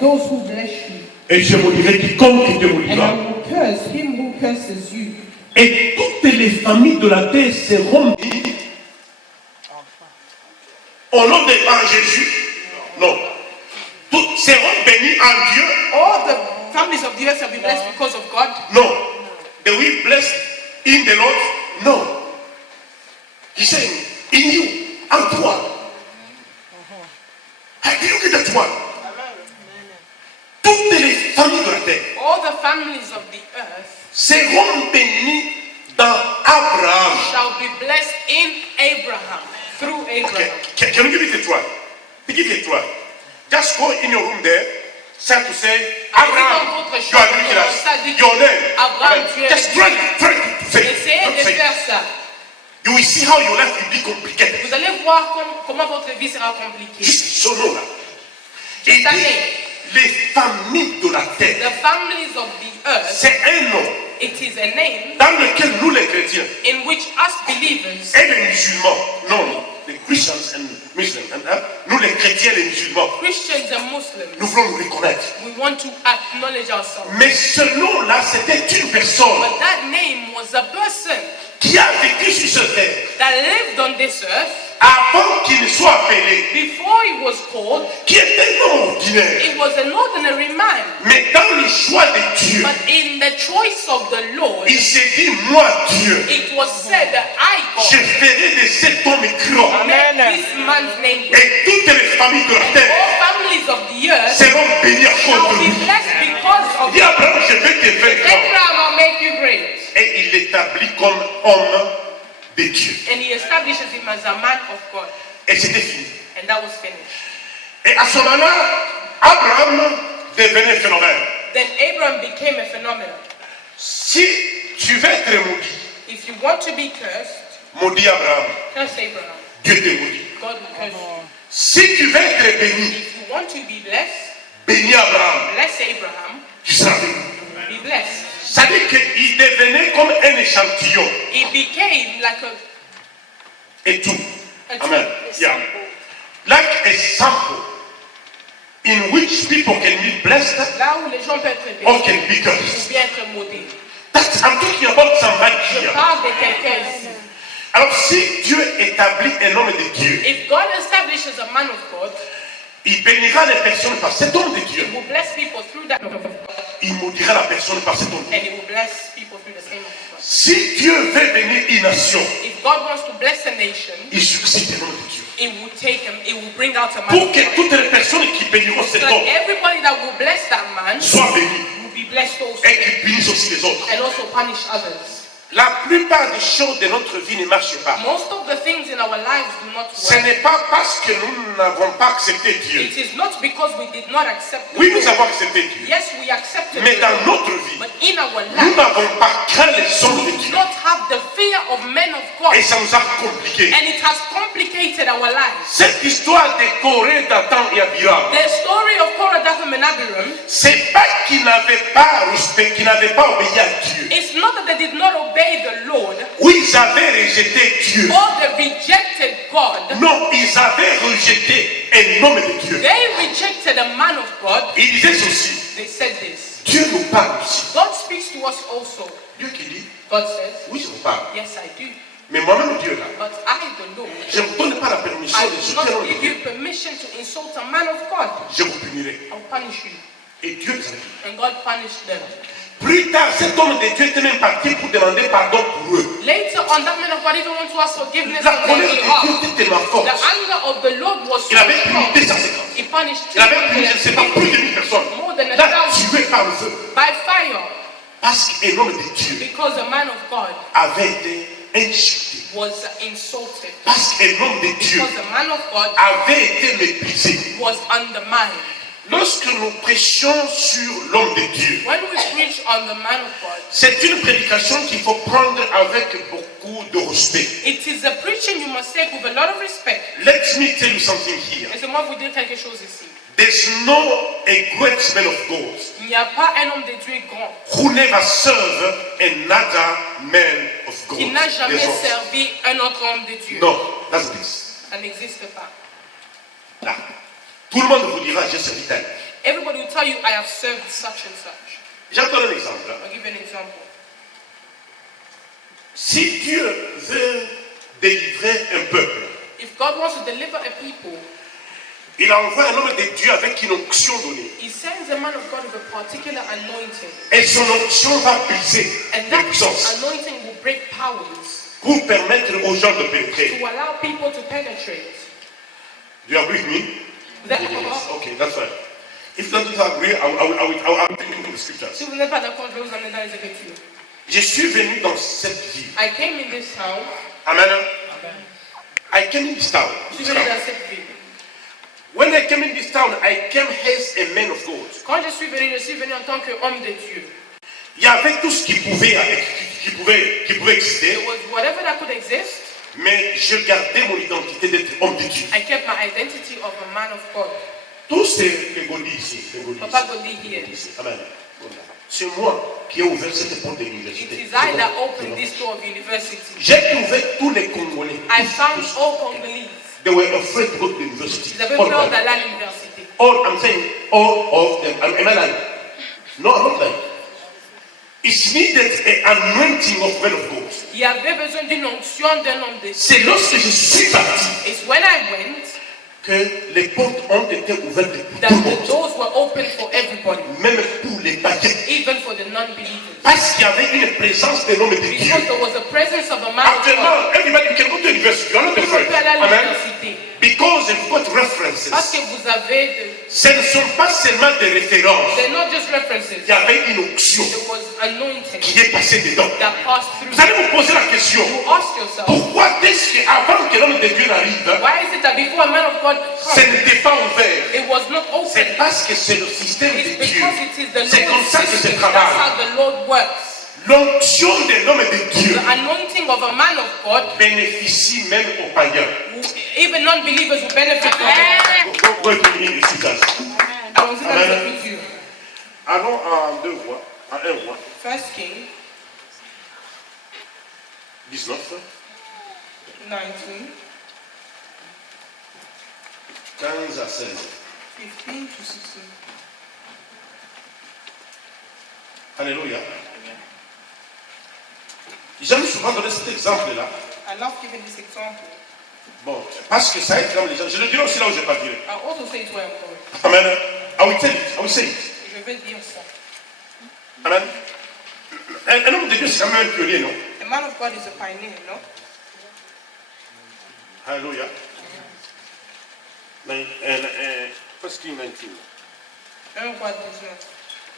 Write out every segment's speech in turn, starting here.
those who bless you. Et je maudirai quiconque te And I maudira. will curse him who curses you. Et toutes les familles de la terre seront bénies. Au nom de Jésus, non. Toutes seront bénies en Dieu. All the families of the earth shall be blessed because of God. No. They will blessed in the Lord. No. He's saying, in you, en toi. Did you get that one? Toutes les familles de la terre All the families of the earth seront bénies dans Abraham. shall be blessed in Abraham, through Abraham. Okay. Can you give it a try? Give it a try. Just go in your room there. Start to say, Abraham, you are doing that. Your name. Abraham, tu es Just try to say it. Essayez Don't de say faire it. ça. You will see how your life will be complicated. Vous allez voir comment votre vie sera compliquée. Juste ce nom-là. Et Cette année, les familles de la terre, the families of the earth, c'est un nom it is a name dans lequel nous les chrétiens in which us believers et les musulmans, non, les Christians and Muslims, nous les chrétiens et les musulmans, Christians and Muslims, nous voulons nous reconnaître. we want to acknowledge ourselves. Mais ce nom-là, c'était une personne But that name was a person qui a vécu sur cette terre that lived on this earth avant qu'il ne soit appelé, before he was called. qui était un homme ordinaire. It was an ordinary man, Mais dans le choix de Dieu, but in the choice of the Lord, il s'est dit, moi Dieu, it was said that I, je God, ferai de cet homme grand. make this man's name great. Et toutes les familles de la And terre all families of the earth seront bénies à shall cause de be lui. blessed because of Dis à Abraham, je vais te faire grand. Abraham will make you great. Et il l'établit comme homme de Dieu. And he establishes him as a man of God. Et c'était fini. And that was finished. Et à ce moment-là, Abraham devenait un phénomène. Then Abraham became a phenomenon. Si tu veux être maudit, If you want to be cursed, maudit Abraham. curse Abraham. Dieu te maudit. God will curse you. Si tu veux être béni, If you want to be blessed, bénis Abraham. bless Abraham, Tu seras béni. you will be blessed. Ça dit qu'il devenait comme un échantillon. He became like Et tout. a Amen. Yeah. Like a sample in which people can be blessed là où les gens peuvent être or bénis can be ou cursed. bien être maudits. That's, I'm talking about somebody Je here. parle de quelqu'un ici. Alors si Dieu établit un homme de Dieu, If God establishes a man of God, il bénira les personnes par cet homme de Dieu. he will bless people through that man of God, Il maudira la personne par cet homme de Dieu. and he will bless people through the same of God. Si Dieu veut bénir une nation, If God wants to bless a nation, il suscite un homme de Dieu. it will take him, it will bring out a man Pour of que God. toutes les personnes qui béniront cet So that homme everybody that will bless that man soient bénies will be blessed also, et qu'ils bénissent aussi les autres. and also punish others. La plupart des choses de notre vie ne marchent pas. Most of the things in our lives do not Ce work. n'est pas parce que nous n'avons pas accepté Dieu. It is not because we did not accept the Oui, nous Lord. avons accepté Dieu. Yes, we accepted Mais the dans Lord. notre vie, But in our nous life, n'avons pas craint les hommes de we do Dieu. not have the fear of men of God. Et ça nous a compliqué. And it has complicated our lives. Cette histoire de Corée, Dathan et Abiram, The story of Korah, Dathan, and Abiram, c'est pas qu'ils n'avaient pas respecté, qu'ils n'avaient pas obéi à Dieu. it's not that they did not obey the Lord Oui, ils avaient rejeté Dieu. or they rejected God. Non, ils avaient rejeté un homme de Dieu. They rejected a man of God. Ils disaient ceci. They said this. Dieu nous parle aussi. God speaks to us also. Dieu qui dit, God says, oui, je vous parle. yes, I do. Mais moi-même, Dieu là, But I, the Lord, je ne vous donne pas la permission I de do insulter un homme not de give Dieu. you permission to insult a man of God. Je vous punirai. I'll punish you. Et Dieu les a dit. And God punished them. Plus tard, cet homme de Dieu était même parti pour demander pardon pour eux. Later on, that man of God even went to ask forgiveness La on their colère de behalf. Dieu était tellement The forte. anger of the Lord was so Il avait puni strong. 250. He punished Il avait puni, je ne sais pas, plus de 1000 personnes. more than a Là, thousand tué par le feu. by fire Parce qu'un homme de Dieu because a man of God avait été insulté. was insulted. Parce qu'un homme de Dieu Because a man of God avait été méprisé. was undermined. Lorsque nous prêchons sur l'homme de Dieu, When we preach on the man of God, c'est une prédication qu'il faut prendre avec beaucoup de respect. it is a preaching you must take with a lot of respect. Let me tell you something here. Laissez-moi vous dire quelque chose ici. There's no a great man of God Il n'y a pas un homme de Dieu grand who never served another man of God. qui n'a jamais Les autres. servi un autre homme de Dieu. Non, that's this. Ça n'existe pas. Là. Tout le monde vous dira, j'ai servi tel. Everybody will tell you, I have served such and such. Je vais donner un exemple. I'll give you an example. Si Dieu veut délivrer un peuple, If God wants to deliver a people, il envoie un homme de Dieu avec une onction donnée. He sends a man of God with a particular anointing. Et son onction va briser And les that puissances anointing will break powers pour permettre aux gens de pénétrer. to allow people to penetrate. Do you agree with me? Vous êtes d'accord? Okay, that's fine. If you don't agree, I'm thinking the scriptures. Si vous n'êtes pas d'accord, je vais vous amener dans les Écritures. Je suis venu dans cette ville. I came in this town. Amen. I came in this town. Je suis venu dans cette ville. When I came in this town, I came as a man of God. Quand je suis venu en tant qu'homme de Dieu. Il y avait tout ce qui pouvait exister, It was whatever that could exist. mais je gardais mon identité d'être homme de Dieu. I kept my identity of a man of God. Tous les godis ici, les godis Papa ici. Godi here. Amen. C'est moi qui ai ouvert cette porte de It l'université. is I that opened this door of university. J'ai trouvé tous les Congolais. I found all Congolese. They were afraid to go to the university. Ils avaient All peur of them. d'aller à l'université. All, I'm saying all of them. Am I lying? No, I'm not lying. It's needed an anointing of men of God. Il y avait besoin d'une onction d'un homme de Dieu. C'est lorsque je suis parti It's when I went que les portes ont été ouvertes pour that tout le the monde. doors were open for everybody, Même pour les païens. even for the non-believers. Parce qu'il y avait une présence de l'homme de Dieu. Because there was a presence of a man of God. Actuellement, everybody can go to university. You are not Tout le monde afraid. peut aller à Amen. l'université. Because you've got references. Parce que vous avez de... Ce ne sont pas seulement des références. They're not just references. Il y avait une onction There was anointing qui est passée dedans. that passed through. Vous allez vous poser la question. You ask yourself, Pourquoi est-ce qu'avant que l'homme de Dieu n'arrive, why is it that before a man of God ce comes, n'était pas ouvert? it was not open? C'est parce que c'est le système It's de Dieu. because it is the C'est comme Lord's ça que se system. travaille. That's how the Lord works. L'onction de l'homme de Dieu The anointing of a man of God, bénéficie même aux païens. even non-believers will benefit from it. Go to me, les cités. Allons-y dans Amen. les Écritures. Allons à 2 rois, à 1 roi, First King 19, 19, 15 à 16. 15 to 16. Alléluia. J'aime souvent donner cet exemple-là. I love giving this example. Bon, parce que ça aide quand même les gens. Je le dirai aussi là où je ne vais pas dire. I'll also say it where I'm going. Amen. I will tell it. I will say it. Je vais dire ça. Amen. Un homme de Dieu, c'est quand même un pionnier, non? A man of God is a pioneer, no? Alléluia. First King 19. 1 roi 19.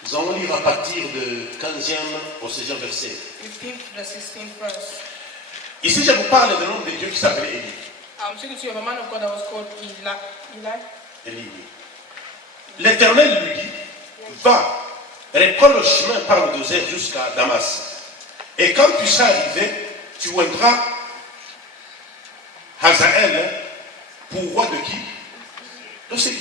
Nous allons lire à partir de 15e au 16e verset. 15 to the 16th verse. Ici, je vous parle d'un homme de Dieu qui s'appelait Élie. I'm speaking to you of a man of God that was called Eli. Élie. L'Éternel lui dit, va, reprends le chemin par le désert jusqu'à Damas. Et quand tu seras arrivé, tu viendras Hazaël pour roi de qui? De Syrie.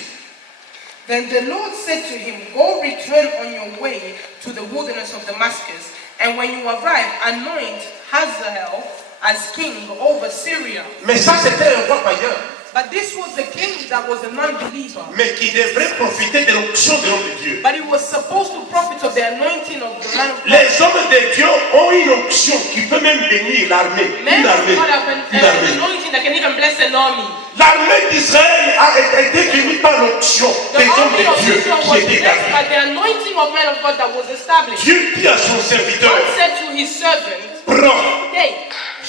Then the Lord said to him, go return on your way to the wilderness of Damascus, and when you arrive, anoint Hazael as king over Syria. Mais ça, c'était un roi païen. But this was the king that was a non-believer. Mais qui devrait profiter de l'onction de l'homme de Dieu. But he was supposed to profit of the anointing of the man of God. Les hommes de Dieu ont une onction qui peut même bénir l'armée. Men Une of armée. God have an Une armée. anointing that can even bless an army. L'armée d'Israël a été bénie par l'onction The des hommes army of de Dieu Israel qui was étaient blessed établis. by the anointing of men of God that was established. Dieu dit à son serviteur, God said to his servant, prends, hey,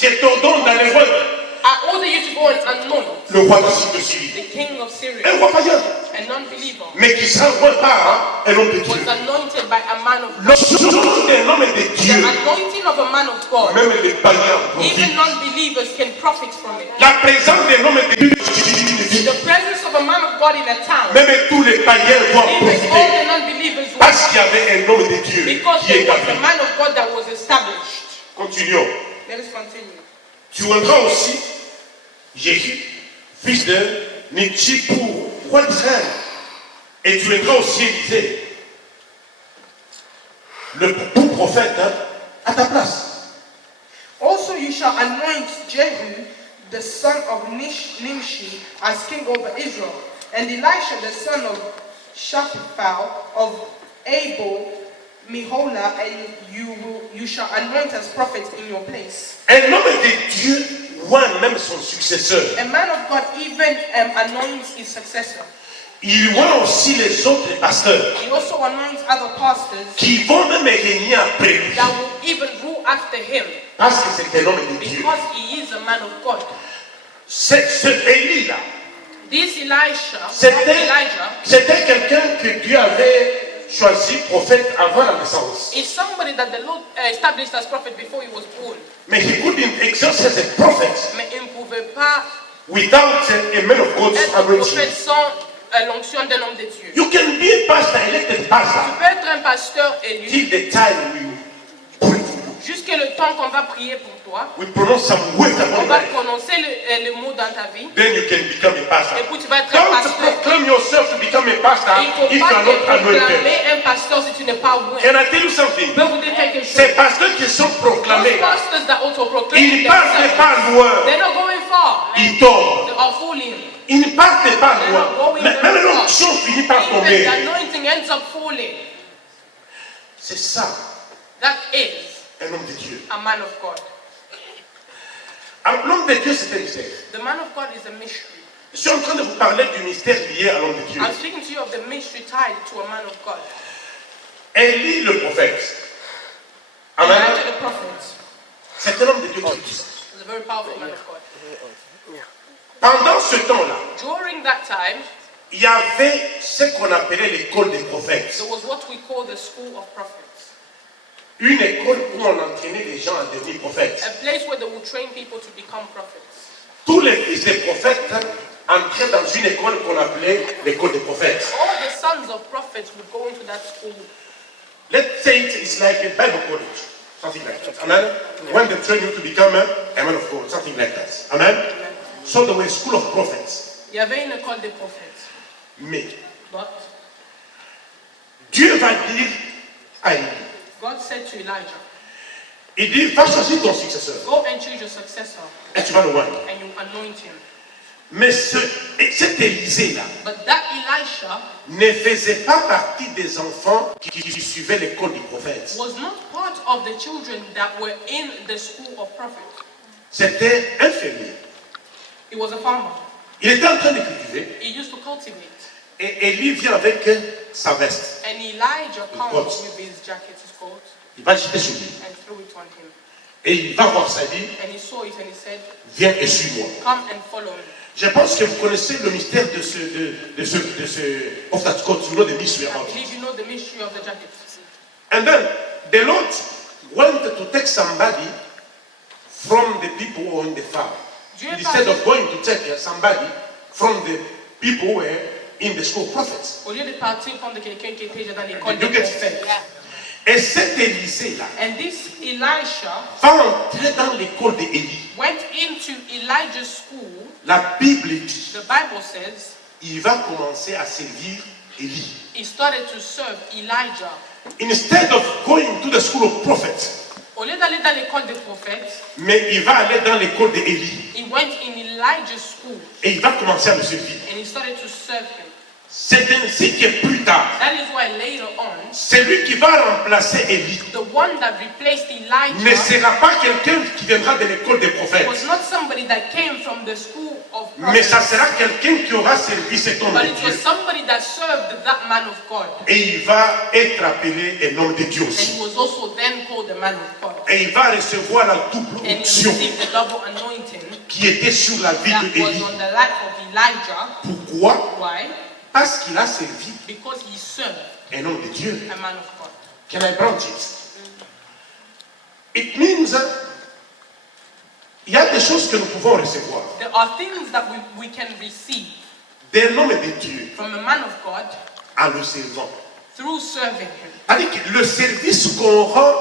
je t'ordonne d'aller voir I order you to go and anoint le roi de Syrie. the king of Syria, Un roi païen, a non-believer, mais qui sera roi par un homme de was Dieu. anointed by a man of God. L'onction d'un homme de The Dieu, anointing of a man of God, même les païens even profitent. non-believers can profit from it. La présence d'un homme de Dieu, The presence of a man of God in a town, même tous les païens vont en even all profiter. the non-believers will Parce qu'il y avait un homme de Dieu because qui est there was a établi. man of God that was established. Continuons. Let us continue. Tu vendras aussi Jéhu, fils de Nitchi, pour roi d'Israël. Et tu vendras aussi Élisée, le bon prophète, à ta place. Also you shall anoint Jehu, the son of Nimshi, as king over Israel, and Elisha, the son of Shaphat of Abel, Meholah, and you shall anoint as prophet in your place. Un homme de Dieu voit même son successeur. A man of God even anoints his successor. Il voit aussi les autres pasteurs He also anoints other pastors qui vont même régner après lui. that will even rule after him Parce que c'est un homme de Dieu. because he is a man of God. Ce Élie-là, This Elijah, c'était quelqu'un que Dieu avait choisi prophète avant la naissance. is somebody that the Lord established as prophet before he was born. Mais he couldn't exercise as a prophet Mais il ne pouvait pas without a man of God's être anointing. prophète sans l'onction d'un homme de Dieu. You can be a pastor, elected Tu pastor, peux être un pasteur élu till the time we pray for you. jusqu'à le temps qu'on va prier pour toi. We pronounce some words On upon va life. prononcer le mot dans ta vie. Then you can become a pastor. Et puis tu vas être un Don't pasteur. proclaim yourself to become a pastor Il ne faut if you pas are te not anointed. proclamer un pasteur si tu n'es pas oint. Can I tell you something? Je peux vous dire quelque chose. Ces pasteurs qui sont Those proclamés, pastors that autoproclaim ils ne partent themselves, pas loin, they're not going far. ils tombent. They are falling. Ils ne partent pas loin. Mais même l'onction finit par Even tomber. the anointing ends up falling. C'est ça, That is un homme de Dieu. a man of God. Alors, l'homme de Dieu, c'est un mystère. The man of God is a mystery. Je suis en train de vous parler du mystère lié à l'homme de Dieu. I'm speaking to you of the mystery tied to a man of God. Élie le prophète. Amen. Elijah the prophet C'est un homme de Dieu qui dit ça. is a very powerful man of God. Pendant ce temps-là, During that time, il y avait ce qu'on appelait l'école des prophètes. there was what we call the school of prophets. Une école où on entraînait les gens à devenir prophètes. A place where they will train people to become prophets. Tous les fils des prophètes entraient dans une école qu'on appelait l'école des prophètes. All the sons of prophets would go into that school. Let's say it's like a Bible college, something like that. Amen. When they train you to become a man of God, something like that. Amen. So there were a school of prophets. Il y avait une école des prophètes. Mais But Dieu va dire à Élie, God said to Elijah, il dit, va choisir ton successeur go and choose your successor et tu vas le voir. and you anoint him. Mais cet Élisée-là But that Elisha ne faisait pas partie des enfants qui suivaient l'école du prophète. was not part of the children that were in the school of prophets. C'était un fermier. He was a farmer. Il était en train de cultiver He used to cultivate. et Élie vient avec sa veste. And Elijah coat. comes with his jacket, his coat, Il va jeter sur lui. and threw it on him. Et il va voir ça, il dit, And he saw it and he said, viens et suis-moi. come and follow me. Je pense que vous connaissez le mystère de ce of that coat, you know the mystery I about it. believe you know the mystery of the jacket. And then the Lord wanted to take somebody from the people who were on the farm. Dieu Instead parle- of going to take somebody from the people who were in the school of prophets. Au lieu de partir prendre quelqu'un qui était déjà dans l'école Did you des get it? prophètes. Et cet Élisée-là And this Elisha va entrer dans l'école d'Élie. went into Elijah's school. La Bible dit, The Bible says il va commencer à servir Élie. he started to serve Elijah. Instead of going to the school of prophets, Au lieu d'aller dans l'école des prophètes, mais il va aller dans l'école d'Élie. he went in Elijah's school Et il va commencer à le servir. and he started to serve him. C'est ainsi que plus tard, That is why later on, celui qui va remplacer Élie the one that replaced ne Elijah sera pas quelqu'un qui viendra de l'école des prophètes, was not somebody that came from the school of mais ça prophets, sera quelqu'un qui aura servi cet homme but de it was Dieu. somebody that served that man of God. Et il va être appelé un homme de Dieu And aussi. he was also then called the man of God. Et il va recevoir la double And he onction received the double anointing qui était sur la vie that de was Élie. on the life of Elijah. Pourquoi? Why? Parce qu'il a servi Because he served un homme de Dieu. a man of God. Can I branch it? It means il y a des choses que nous pouvons recevoir There are things that we can receive d'un homme de Dieu from a man of God en le servant. through serving him. C'est-à-dire que le service qu'on rend,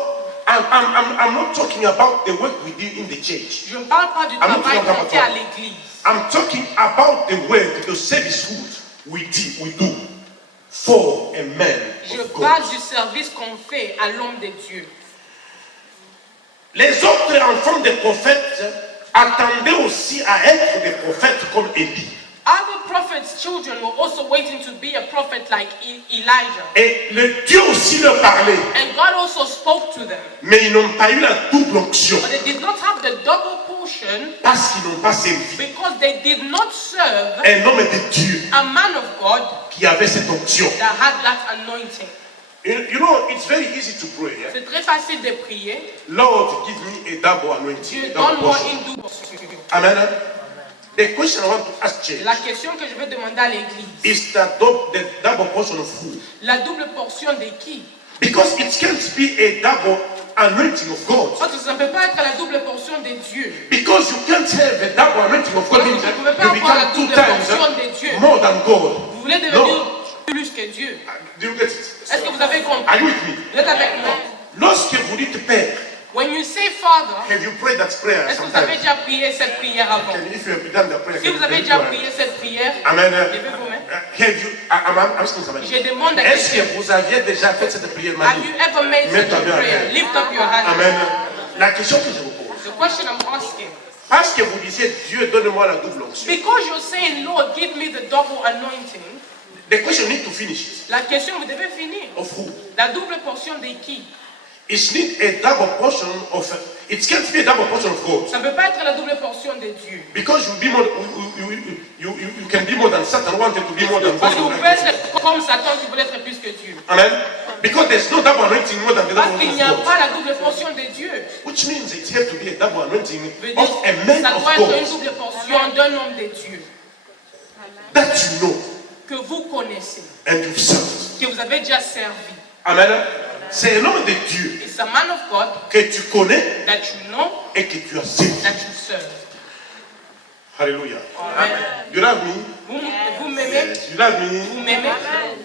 I'm not talking about the work we do in the church. Je ne parle pas du I'm not travail talking qu'on about fait à that. l'église. I'm talking about the work, the servicehood we do for a man Je of parle God. du service qu'on fait à l'homme de Dieu. Les autres enfants des prophètes attendaient aussi à être des prophètes comme Élie. Other prophets' children were also waiting to be a prophet like Elijah. Et le Dieu aussi leur parlait. And God also spoke to them. Mais ils n'ont pas eu la double onction. But they did not have the double portion Parce qu'ils n'ont pas servi because they did not serve un homme de Dieu a man of God qui avait cette onction. that had that anointing. You know, it's very easy to pray. Yeah? C'est très facile de prier. Lord, give me a double anointing. Dieu, a double donne-moi portion. une double portion. Amen. The question I want to ask church La question que je veux demander à l'église, is the double portion of who? la double portion de qui? Because it can't be a double anointing of God. Parce que ça ne peut pas être la double portion de Dieu. Because you can't have a double anointing of God means that you become two times more than God. Vous voulez devenir plus que Dieu. Do you get it? Est-ce que vous avez compris? Are you with me? Vous êtes avec moi? Lorsque vous dites Père, When you say Father, have you prayed that prayer est-ce que vous avez sometimes? déjà prié cette prière avant? If you have done the prayer, Si vous avez déjà prié cette prière, Amen. levez vos mains. Have you, I'm asking somebody. Je demande à Est-ce quelqu'un, que vous aviez déjà fait cette prière have maintenant? you ever made such a prayer? Lift up your hand. Amen. La question que je vous pose. The question I'm asking, Parce que vous disiez, Dieu, donne-moi la double onction. because you're saying, Lord, give me the double anointing, The question need to finish it. la question, vous devez finir. Of who? La double portion de qui? It needs a double portion of. It can't be a double portion of God. Ça ne peut pas être la double portion de Dieu. Because you be more, you can be more than Satan wanted to be more than Parce que vous God. pouvez être comme Satan qui voulait être plus que Dieu. Amen. Because there's no double anointing more than the Parce double qu'il n'y anointing a of pas God. la double portion de Dieu. Which means it has to be a double anointing Veut of dire, a man ça of doit être une God double portion d'un homme de Dieu that you know que vous connaissez, and you've served. que vous avez déjà servi. Amen. C'est un homme de Dieu It's a man of God que tu connais that you know, et que tu as servi. that you serve. Hallelujah. Amen. You love me? Vous m'aimez? Yes. You love me? Vous m'aimez?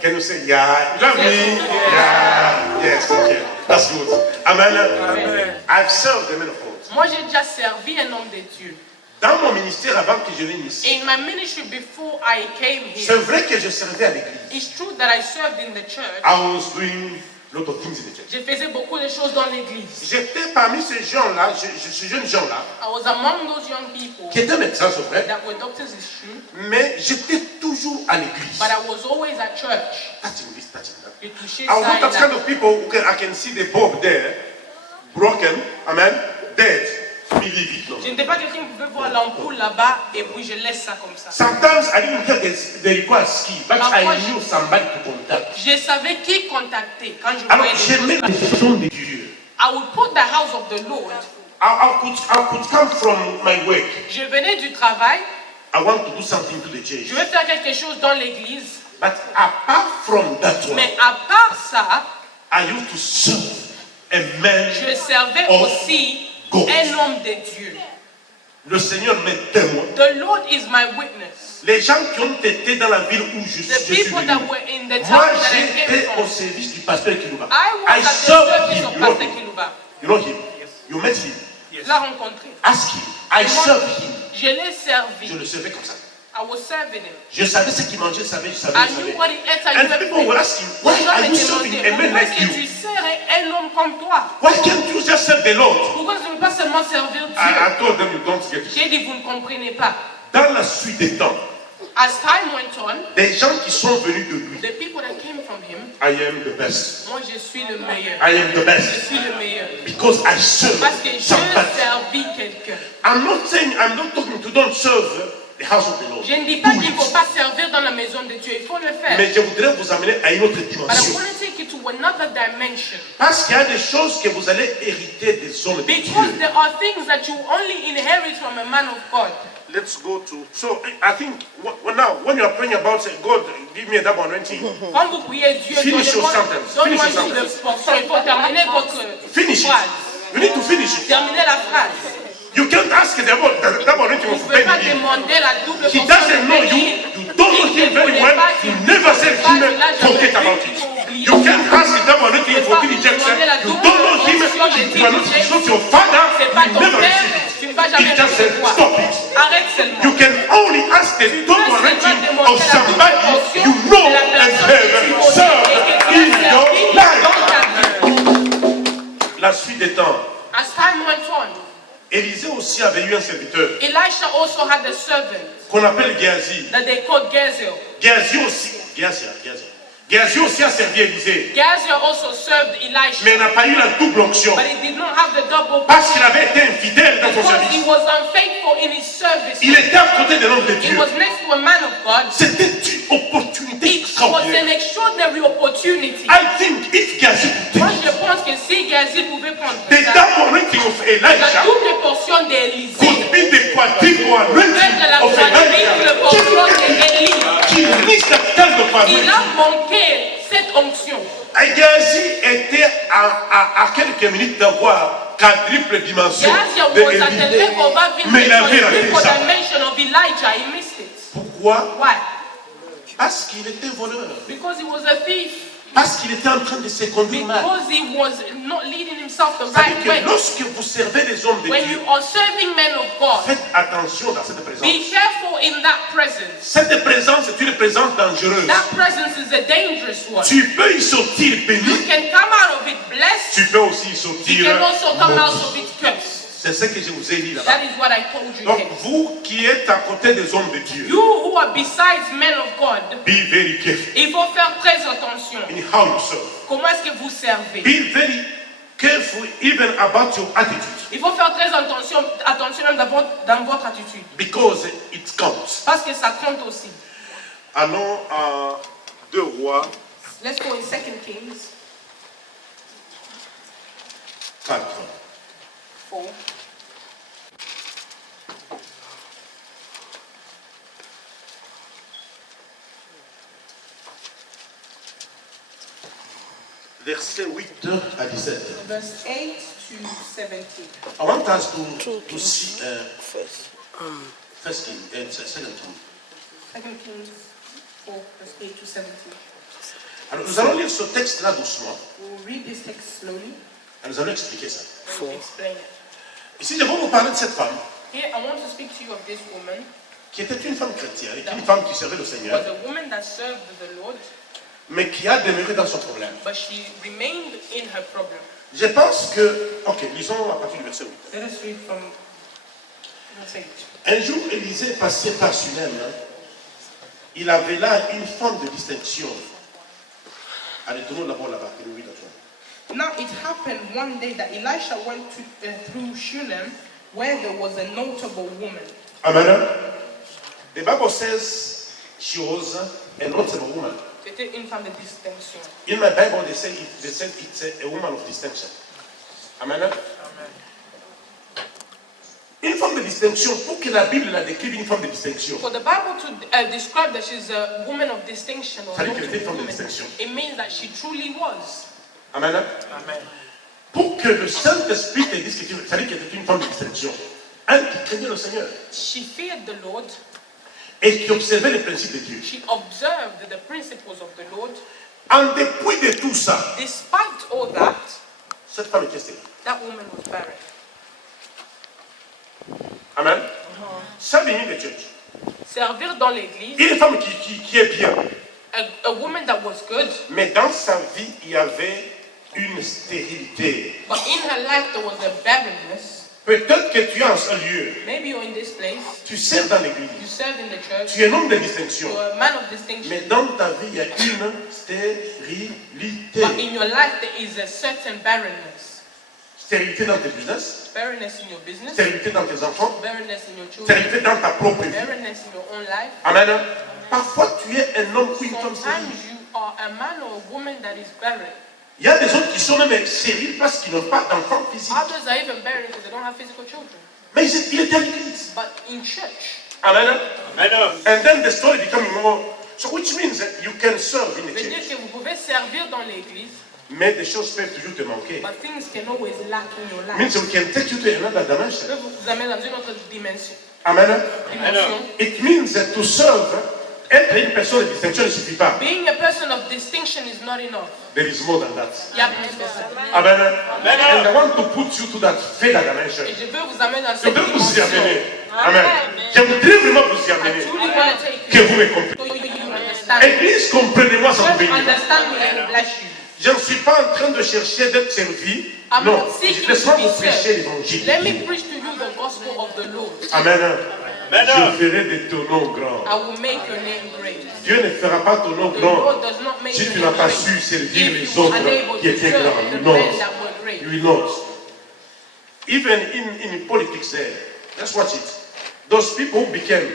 Can you say yeah? You love me? Yeah. Yes. Okay. That's good. Amen. Amen. I've served the man of God. Moi, j'ai déjà servi un homme de Dieu. Dans mon ministère avant que je vienne ici, In my ministry before I came c'est here, vrai que je servais à l'église. it's true that I served in the church. I was doing a lot of things in the church. Je faisais beaucoup de choses dans l'église. J'étais parmi ces gens-là, ces jeunes gens-là, I was among those young people qui étaient médecins, c'est vrai, that were doctors, it's true, mais j'étais toujours à l'église. but I was always at church. Touching this, touching that. Je touchais I was ça not et that là. kind of people who I can see the bulb there, broken, amen, dead. Me leave it, no. Je n'étais pas quelqu'un qui pouvait voir l'ampoule là-bas et puis je laisse ça comme ça. Sometimes I didn't have the required skill, but I knew somebody to contact. Je savais qui contacter quand je Alors voyais les j'aimais la choses. maison de Dieu. I would put the house of the Lord. I could come from my work. Je venais du travail, I want to do something to the church. je vais faire quelque chose dans l'église, But apart from that one, mais à part ça, I used to serve a man. je servais of aussi God. un homme de Dieu. Le Seigneur m'est témoin. The Lord is my witness. Les gens qui ont été dans la ville où je The suis people venu. that were in the Moi, town that I came j'étais au from, service du pasteur Kilouba. I was at the served service him. of You know Pastor him. Kilouba. You know him. You met him. Je l'ai rencontré. Ask him. I served him. Je l'ai Je servi. le servais comme ça. I was serving him. Je savais ce qu'il mangeait, je savais. I knew what he ate and And people were asking, why Les gens are you me serving demandaient, a man pourquoi like est-ce que tu you? sers un homme comme toi? Why can't you just serve the Lord? Pourquoi tu ne veux pas seulement servir Dieu? I told them you don't get it. J'ai dit, vous ne comprenez pas. Dans la suite des temps, As time went on, des gens qui sont venus de lui, the people that came from him, I am the best. moi je suis le meilleur. I am the Je best. suis le meilleur. Because I serve Parce que j'ai somebody. servi quelqu'un. I'm not saying, I'm not talking to don't serve the house of the Lord. Je ne dis pas Do qu'il ne it. faut pas servir dans la maison de Dieu. Il faut le faire. Mais je voudrais vous amener à une autre But I dimension. want to take you to another dimension. Parce qu'il y a des choses que vous allez hériter des hommes de Because Dieu. there are things that you only inherit from a man of God. Let's go to, so I think, now, when you are praying about, say, God, give me a double anointing, Quand vous priez Dieu, Finish your donne-moi sentence. donne-moi Finish your une double portion. Il faut terminer votre finish it. phrase. You need to finish it. Terminez la phrase. You can't ask the double anointing Vous ne of pouvez pas Benny. demander la double He portion doesn't know de you. Béni. You don't know him very well. You never said him. Forget about it. You can't ask the double anointing for Billy Jackson. You don't know him. You are not, he's not your father. C'est pas You ton never père, receive it. tu ne vas He jamais just said, recevoir. stop it. Arrête seulement. You can only ask the double anointing of somebody you know and have served in your life. La suite des temps. As time went on, Élisée aussi avait eu un serviteur Elisha also had a servant qu'on appelle Géasi. that they called Gehazi. Géasi aussi a servi Élisée. Gehazi also served Elisha, Mais il n'a pas eu la double onction. but he did not have the double Parce qu'il avait été infidèle dans son because he service. was unfaithful in his service. Il était à côté de l'homme de He Dieu. was next to a man of God. C'était une opportunité It was extraordinaire. an extraordinary opportunity. I think if Géasi Moi, could je pense que si Gehazi pouvait prendre the ça, double anointing of la Elijah double portion d'Élisée, could be the quadruple anointing peut-être la of quadruple portion Elijah. d'Élie. Qui risque d'atteindre le Il quadruple. a manqué cette onction. Géasi était à quelques minutes d'avoir quadruple dimension Gehazi de was at the Élie. level of having Mais il avait the raté triple ça. dimension of Elijah. He missed it. Pourquoi? Why? Parce qu'il était voleur. Because he was a thief. Parce qu'il était en train de se conduire mal. Because he was not leading himself the C'est-à-dire right que way. lorsque vous servez les hommes de When Dieu, you are serving men of God, faites attention dans cette présence. be careful in that presence. Cette présence est une présence dangereuse. That presence is a dangerous one. Tu peux y sortir You béni, can come out of it blessed. tu peux aussi y You sortir can also come out maudit. of it cursed. C'est ce que je vous ai dit là-bas. That is what I told you Donc here. vous qui êtes à côté des hommes de Dieu, You who are besides men of God, be very careful il faut faire très attention. in how you serve. Comment est-ce que vous servez? Be very careful even about your attitude Il faut faire très attention même dans votre attitude. because it counts. Parce que ça compte aussi. Allons à 2 Rois Let's go in 2 Kings 4. 4. Versets 8 à 17. Verse 8 to 17. I want us to see First King and Second King. 2 Kings 4, verse 8 to 17. Alors nous allons lire ce texte-là doucement We'll read this text slowly et nous allons expliquer ça. and we'll explain it. Ici, je vais vous parler de cette femme Here, I want to speak to you of this woman. qui était une femme chrétienne, et une femme qui servait le It Seigneur, was a woman that served the Lord, mais qui a demeuré dans son problème. but she remained in her problem. Je pense que, ok, lisons à partir du verset 8. Let us read from verse 8. Un jour, Élisée passait par Sunem. Il avait là une femme de distinction. Allez, tournons d'abord là-bas. Now it happened one day that Elisha went through Shunem, where there was a notable woman. Amen. The Bible says she was a notable woman. C'était une femme de distinction. In my Bible, they say it's a woman of distinction. Amen. Une femme de distinction, pour que la Bible la décrive une femme de distinction, For the Bible to describe that she's a woman of distinction or ça veut dire qu'elle était une notable femme de woman, distinction. it means that she truly was. Amen. Amen. Pour que le Saint-Esprit te dise que ça veut dire qu'elle était une femme de distinction. Elle qui craignait le Seigneur She feared the Lord. et qui observait les principes de Dieu. She observed the principles of the Lord. En dépit de tout ça, Despite all that, cette femme était stérile. that woman was barren. Amen. Serving in the church. Servir dans l'église, Une femme qui est bien, a woman that was good, mais dans sa vie, il y avait une stérilité. but in her life there was a barrenness. Peut-être que tu es en ce lieu, Maybe you're in this place, tu sers dans l'église, you serve in the church, tu es un homme de distinction, you're a man of distinction, mais dans ta vie, il y a une stérilité. but in your life there is a certain barrenness. Stérilité dans tes business, Barrenness in your business, stérilité dans tes enfants, barrenness in your children, stérilité dans ta propre vie. barrenness in your own life. Amen. Parfois, tu es un homme ou une femme stérile. Sometimes you are a man or a woman that is barren. Il y a des autres qui sont même stériles parce qu'ils n'ont pas d'enfants physiques. Others are even barren because they don't have physical children. Mais il était à l'église. But in church, Amen. And then the story becoming more. So which means that you can serve in the veut dire church. que vous pouvez servir dans l'église, Mais des choses peuvent toujours te manquer. but things can always lack in your life. Means we can take you to another Je dimension. peux vous amener dans une autre dimension. Amen. dimension. It means that to serve, être une personne de distinction ne suffit pas. Being a person of distinction is not enough. There is more than that. Il y a plus que ça. Amen. And I want to put you to that further dimension. Et je veux vous amener dans Je cette veux vous y dimension. amener. Amen. Je voudrais vraiment vous y I amener. truly want to take Que you vous me comprenez. so you understand me. Église, comprenez-moi sans Just bénir. understand me and bless you. Je ne suis pas en train de chercher d'être servi. I'm Non. not seeking Laisse-moi to vous be prêcher served. l'évangile. Let me preach to you the gospel of the Lord. Amen. Je ferai de ton nom grand. I will make your name great. Dieu ne fera pas ton nom The grand Lord does not make si your tu name n'as pas great su servir if les you were autres unable qui to étaient serve grands. the You will men that not. were great. You will not. Even in politics there, let's watch it. Those people who became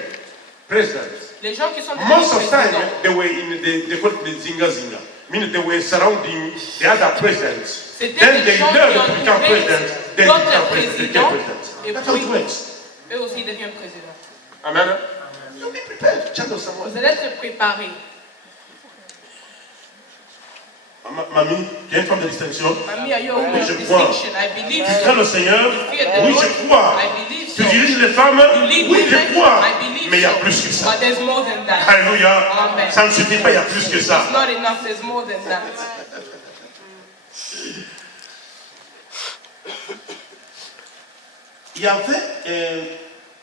presidents. Les gens qui sont Most of devenus the time, présidents, they were in they call it the zinga zinga. Meaning they were surrounding the other presidents. c'était Then des they gens learn qui to become entouraient presidents. Then d'autres become presidents. présidents, et That's how it puis works. eux aussi deviennent présidents. Amen. You'll be prepared. Child of someone. Vous allez être préparés. Mamie, tu es une femme de distinction. Mamie, are you a woman Oui, of je crois. distinction? I believe Tu so. crains le Seigneur. Fear the Oui, Lord. je crois. I believe Tu so. diriges les femmes. You lead Oui, women. je crois. I believe Mais il y a so. plus que ça. But there's more than that. Alléluia. Amen. Ça ne suffit pas, il y a plus que ça. It's not enough, there's more than that. Il y avait,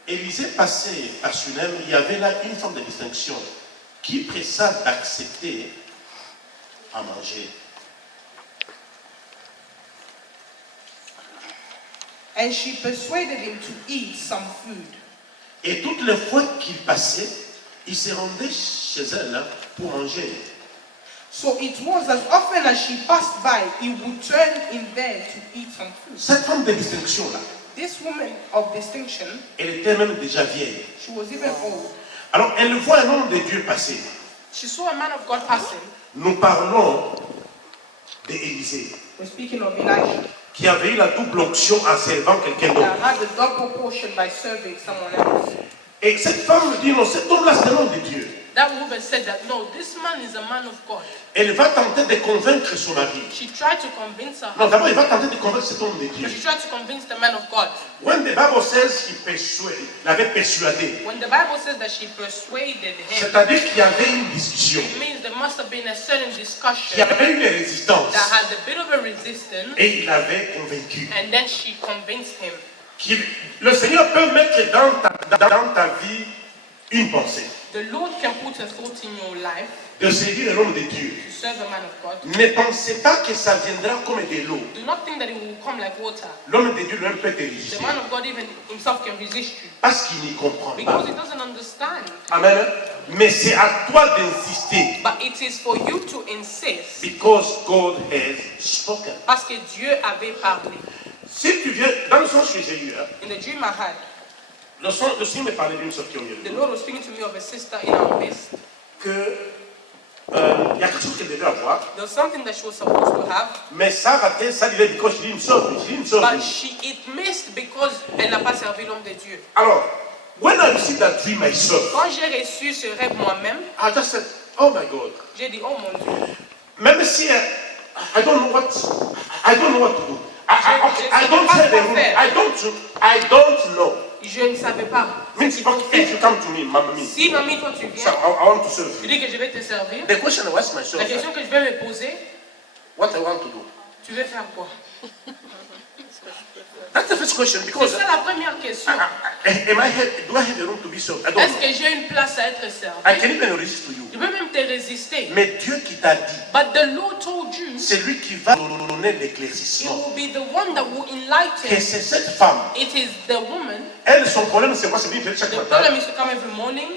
Élisée passé à Sunem, il y avait là une forme de distinction qui pressa d'accepter à manger. And she persuaded him to eat some food. Et toutes les fois qu'il passait, il se rendait chez elle hein, pour manger. So it was as often as she passed by, he would turn in there to eat some food. Cette forme de distinction-là, This woman of distinction, elle était même déjà vieille. she was even old. Alors elle voit un homme de Dieu passer. She saw a man of God passing. Nous parlons d'Élisée, We're speaking of Elijah. qui avait eu la double onction en servant quelqu'un That d'autre. had the double portion by serving someone else. Et cette femme dit, non, cet homme-là, c'est l'homme de Dieu. That woman said that, no, this man is a man of God. Elle va tenter de convaincre son mari. She tried to convince her Non, husband. d'abord, elle va tenter de convaincre cet homme de Dieu. She tried to convince the man of God. When the Bible says he l'avait persuadé, When the Bible says that she persuaded him, c'est-à-dire qu'il y avait une discussion, it means there must have been a certain qu'il y discussion avait une résistance, that had a bit of a resistance, et il avait convaincu. and then she convinced him. Le Seigneur peut mettre dans ta vie une pensée, The Lord can put a thought in your life de servir l'homme de Dieu. to serve a man of God. Ne pensez pas que ça viendra comme de l'eau. Do not think that it will come like water. L'homme de Dieu lui-même peut te The résister, man of God even himself can resist you parce qu'il n'y comprend because pas. he doesn't understand. Amen. Mais c'est à toi d'insister, But it is for you to insist because God has spoken. parce que Dieu avait parlé. Si tu viens, dans le sens que j'ai eu, hein, In the dream I had, le Seigneur me parlait d'une sorte qui est au milieu de the nous, Lord was speaking to me of a sister in our midst. que il y a quelque chose qu'elle devait avoir, There was something that she was supposed to have, mais ça a raté, ça lui because she didn't serve me, she didn't serve but me. it missed because elle n'a pas servi l'homme de Dieu. Alors, when I received that dream myself, Quand j'ai reçu ce rêve moi-même, I just said, oh my God. j'ai dit, oh mon Dieu, Même si I don't know what to do. I don't tell them, I don't know. je ne savais pas. Means if you come to me, mommy, Si mamie, toi tu so viens, I want to serve tu you. dis que je vais te servir, The question I ask myself, la question que je vais me poser, what I want to do. tu veux faire quoi? That's the first question C'est because ça la première question. do I have a room to be served? I don't Est-ce know. que j'ai une place à être I servi? can even resist to you. Je peux même te résister. Mais Dieu qui t'a dit, But the Lord told you, c'est lui qui va nous donner it l'éclaircissement. will be the one that will Que enlighten. c'est cette femme. It is the woman. Elle, son problème, c'est quoi? C'est bien faire chaque The matin. problem is to come every morning,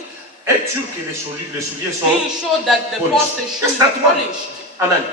Être sûr que les souliers sont being sure that the polished. pastor's shoes That's are that one. polished. Amen.